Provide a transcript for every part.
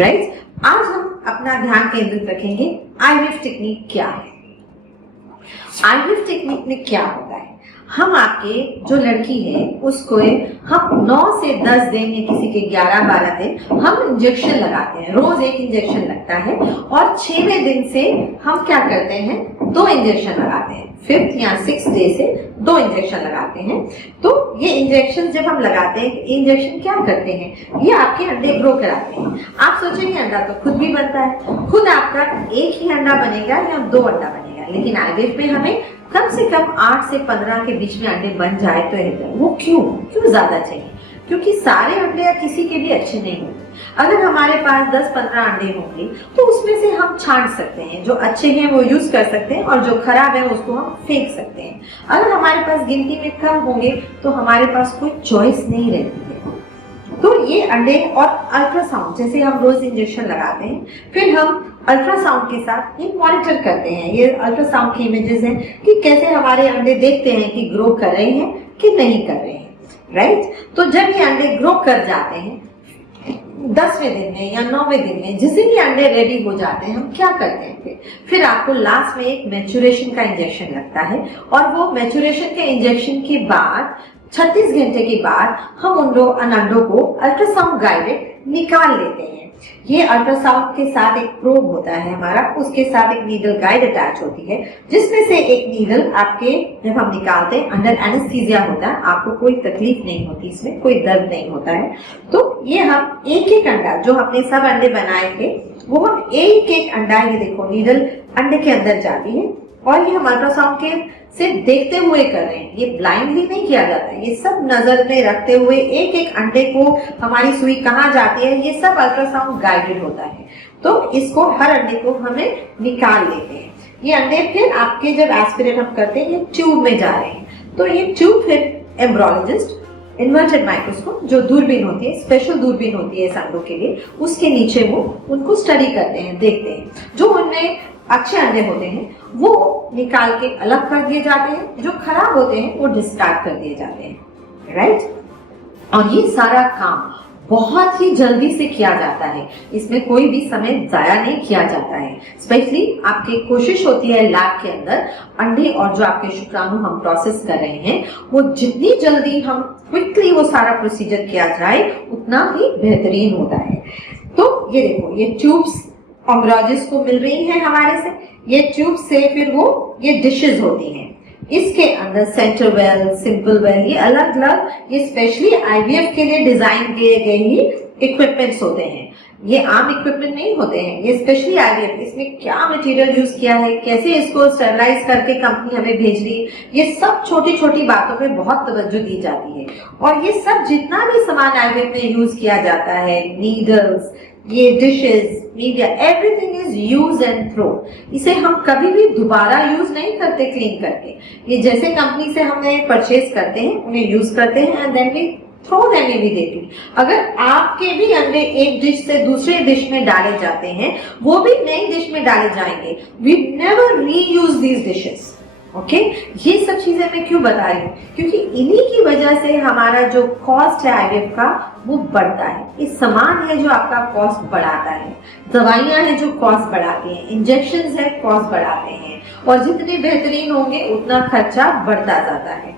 Right. आज हम अपना ध्यान केंद्रित रखेंगे आईवीएफ टेक्निक क्या है। आईवीएफ टेक्निक में क्या होता है, हम आपके जो लड़की है उसको हम 9 से 10 दिन या किसी के 11-12 दिन हम इंजेक्शन लगाते हैं, रोज एक इंजेक्शन लगता है। और 6वें दिन से हम क्या करते हैं, 2 इंजेक्शन लगाते हैं। 5th या 6th डे से 2 इंजेक्शन लगाते हैं। तो ये इंजेक्शन जब हम लगाते हैं, इंजेक्शन क्या करते हैं, ये आपके अंडे ग्रो कराते हैं। आप सोचेंगे अंडा तो खुद भी बनता है, खुद आपका एक ही अंडा बनेगा या 2 अंडा बनेगा, लेकिन आईवीएफ में हमें कम से कम 8 से 15 के बीच में अंडे बन जाए तो है। वो क्यों ज्यादा चाहिए, क्योंकि सारे अंडे या किसी के भी अच्छे नहीं होते। अगर हमारे पास 10-15 अंडे होंगे तो उसमें से हम छांट सकते हैं, जो अच्छे हैं वो यूज कर सकते हैं और जो खराब है उसको हम फेंक सकते हैं। अगर हमारे पास गिनती में कम होंगे तो हमारे पास कोई चॉइस नहीं रहती है। तो ये अंडे और अल्ट्रासाउंड, जैसे हम रोज इंजेक्शन लगाते हैं, फिर हम अल्ट्रासाउंड के साथ ये मॉनिटर करते हैं। ये अल्ट्रासाउंड की इमेजेस हैं कि कैसे हमारे अंडे देखते हैं कि ग्रो कर रहे हैं कि नहीं कर रहे हैं, राइट। तो जब ये अंडे ग्रो कर जाते हैं 10वें दिन में या 9वें दिन में, जिस दिन ये अंडे रेडी हो जाते हैं, हम क्या करते हैं, फिर आपको लास्ट में एक मैच्योरेशन का इंजेक्शन लगता है। और वो मैच्योरेशन के इंजेक्शन के बाद 36 घंटे के बाद हम उन अंडों को अल्ट्रासाउंड गाइडेड निकाल लेते हैं। ये अल्ट्रासाउंड के साथ एक प्रोब होता है हमारा, उसके साथ एक नीडल गाइड अटैच होती है, जिसमें से एक नीडल आपके जब हम निकालते हैं अंडर एनेस्थीसिया होता है, आपको कोई तकलीफ नहीं होती, इसमें कोई दर्द नहीं होता है। तो ये हम एक अंडा, जो हमने सब अंडे बनाए थे वो हम एक अंडा, ये देखो नीडल अंडे के अंदर जाती है और ये हम अल्ट्रासाउंड के से देखते हुए कर रहे हैं। ये ब्लाइंडली नहीं किया जाता है, ये सब नजर में रखते हुए एक अंडे को हमारी सुई कहाँ जाती है ये सब अल्ट्रासाउंड गाइडेड होता है। तो इसको हर अंडे को हमें निकाल लेते हैं। ये अंडे फिर आपके जब एस्पिरेट हम करते हैं ये ट्यूब में जा रहे हैं। तो ये ट्यूब फिर एम्ब्रोलॉजिस्ट इन्वर्टेड माइक्रोस्कोप, जो दूरबीन होती है, स्पेशल दूरबीन होती है इस अंडों के लिए, उसके नीचे वो उनको स्टडी करते हैं, देखते हैं। जो उनमें अच्छे अंडे होते हैं वो निकाल के अलग कर दिए जाते हैं, जो खराब होते हैं वो डिस्कार्ड कर दिए जाते हैं, राइट। और ये सारा काम बहुत ही जल्दी से किया जाता है, इसमें कोई भी समय जाया नहीं किया जाता है। स्पेशली आपकी कोशिश होती है लैब के अंदर अंडे और जो आपके शुक्राणु हम प्रोसेस कर रहे हैं वो जितनी जल्दी हम क्विकली वो सारा प्रोसीजर किया जाए उतना ही बेहतरीन होता है। तो ये देखो, ये ट्यूब्स एम्ब्रोलॉजिस्ट को मिल रही है हमारे से, ये ट्यूब से फिर वो ये डिशेस होती हैं, इसके अंदर सेंटर वेल, सिंपल वेल, ये अलग अलग, ये स्पेशली आईवीएफ के लिए डिजाइन किए गए ही इक्विपमेंट्स होते हैं। ये आम इक्विपमेंट नहीं होते हैं, ये स्पेशली आईवीएफ, इसमें क्या मटेरियल यूज किया है, कैसे इसको स्टेरलाइज करके कंपनी हमें भेज रही, ये सब छोटी छोटी बातों पे बहुत तवज्जो दी जाती है। और ये सब जितना भी सामान आईवीएफ में यूज किया जाता है, नीडल्स, ये dishes, media, everything is use and throw. इसे हम कभी भी दोबारा यूज नहीं करते क्लीन करके। ये जैसे कंपनी से हमने परचेज करते हैं, उन्हें यूज करते हैं and then we throw them immediately. अगर आपके भी अंडे एक डिश से दूसरे डिश में डाले जाते हैं, वो भी नई डिश में डाले जाएंगे। We never reuse these dishes, okay. ये सब चीजें मैं क्यों बता रही हूँ, क्योंकि इन्हीं की वजह से हमारा जो कॉस्ट है आईवीएफ का वो बढ़ता है। ये सामान है जो आपका कॉस्ट बढ़ाता है, दवाइयां हैं जो कॉस्ट बढ़ाती हैं, इंजेक्शन है कॉस्ट बढ़ाते हैं, और जितने बेहतरीन होंगे उतना खर्चा बढ़ता जाता है।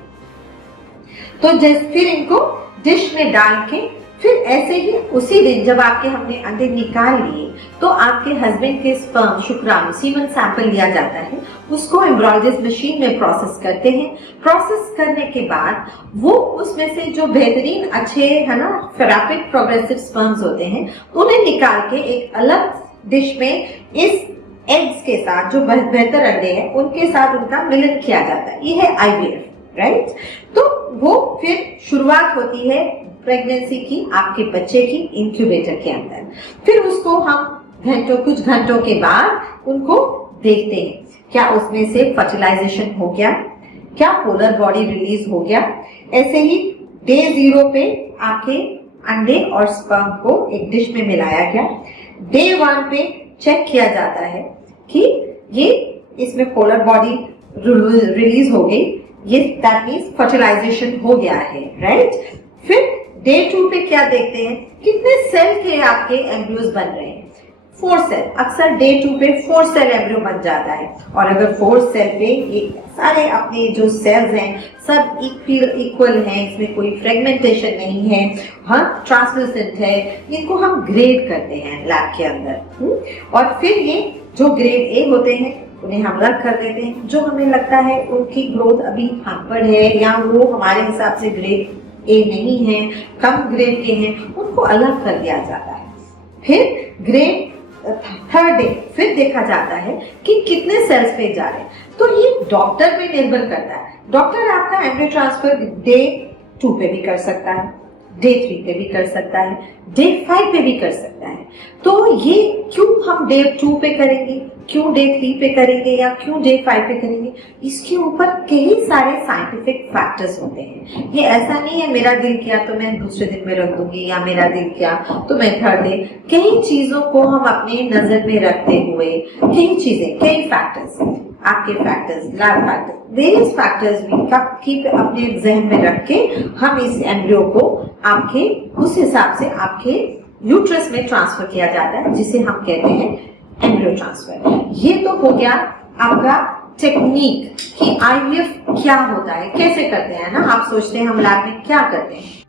तो जैसे फिर इनको डिश में डाल के फिर ऐसे ही उसी दिन जब आपके हमने अंडे निकाल लिए तो आपके हस्बैंड के स्पर्म, शुक्राणु, सीमन सैंपल लिया जाता है, उसको एम्ब्रोलॉजिस्ट मशीन में प्रोसेस करते हैं। प्रोसेस करने के बाद वो उसमें से जो बेहतरीन अच्छे है ना रैपिड प्रोग्रेसिव स्पर्म्स होते हैं उन्हें निकाल के एक अलग डिश में इस एग्स के साथ, जो बेहतर अंडे हैं उनके साथ उनका मिलन किया जाता है। ये है आईवीएफ, राइट। तो वो फिर शुरुआत होती है प्रेगनेंसी की, आपके बच्चे की इंक्यूबेटर के अंदर। फिर उसको हम कुछ घंटों के बाद उनको देखते हैं, क्या उसमें से फर्टिलाइजेशन हो गया, क्या पोलर बॉडी रिलीज हो गया। ऐसे ही डे 0 पे आपके अंडे और स्पर्म को एक डिश में मिलाया गया। डे 1 पे चेक किया जाता है कि ये इसमें पोलर बॉडी रिलीज हो गई, ये दैट मींस फर्टिलाइजेशन हो गया है, राइट। फिर डे 2 पे क्या देखते हैं, कितने सेल के आपके एम्ब्रियोज बन रहे हैं। 4 सेल, अक्सर डे 2 पे 4 सेल एम्ब्रियो बन जाता है। और अगर 4 सेल पे ये सारे अपने जो सेल्स हैं सब इक्वल हैं, इसमें कोई फ्रेगमेंटेशन नहीं है, हाँ ट्रांसलूसेंट है, इनको हम ग्रेड करते हैं लैब के अंदर। और फिर ये जो ग्रेड ए होते हैं उन्हें हम अलग कर देते हैं। जो हमें लगता है उनकी ग्रोथ अभी हैम्पर्ड है या वो हमारे हिसाब से ग्रेड ए नहीं है, कम ग्रेड के हैं, उनको अलग कर दिया जाता है। फिर ग्रेड 3rd डे फिर देखा जाता है कि कितने सेल्स पे जा रहे हैं। तो ये डॉक्टर पे निर्भर करता है। डॉक्टर आपका एम्ब्रियो ट्रांसफर डे 2 पे भी कर सकता है, डे 3 पे भी कर सकता है, डे 5 पे भी कर सकता है। तो ये क्यों हम डे 2 पे करेंगे, क्यों डे 3 पे करेंगे या क्यों डे 5 पे करेंगे, इसके ऊपर कई सारे साइंटिफिक फैक्टर्स होते हैं। ये ऐसा नहीं है मेरा दिल किया तो मैं दूसरे दिन में रख दूंगी या मेरा दिल किया तो मैं 3rd डे। कई चीजों को हम अपने नजर में रखते हुए कई चीजें, कई फैक्टर्स, आपके factors, lab factors, various factors भी अपने जहन में रख के हम इस एम्ब्रियो को आपके उस हिसाब से आपके यूट्रस में ट्रांसफर किया जाता है, जिसे हम कहते हैं एम्ब्रियो ट्रांसफर। ये तो हो गया आपका टेक्निक कि आईवीएफ क्या होता है, कैसे करते हैं ना। आप सोचते हैं हम लैब में क्या करते हैं,